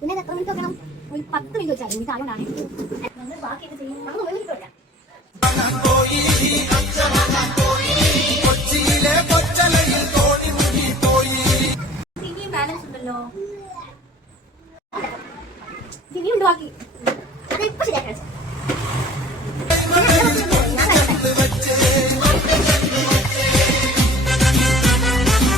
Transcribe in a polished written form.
പിന്നെ എത്ര മിനിറ്റ് വെക്കണം? ഒരു 10 മിനിറ്റ് വെച്ചാൽ എനിക്ക് അതുകൊണ്ടാണ് നമ്മൾ ബാക്കിയൊക്കെ ചെയ്യുന്നത്.